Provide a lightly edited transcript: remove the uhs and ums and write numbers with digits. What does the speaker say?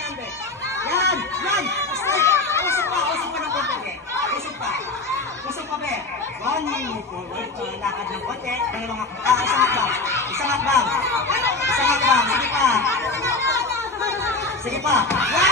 lang, be. Yan! Yan! Stay! Usok pa ng konti, be. Usok pa. Usok pa, be. 1 minute forward. Lakad ng konti. Isang hakbang. Isang hakbang. Isang hakbang. Sige pa. Sige pa. Yan!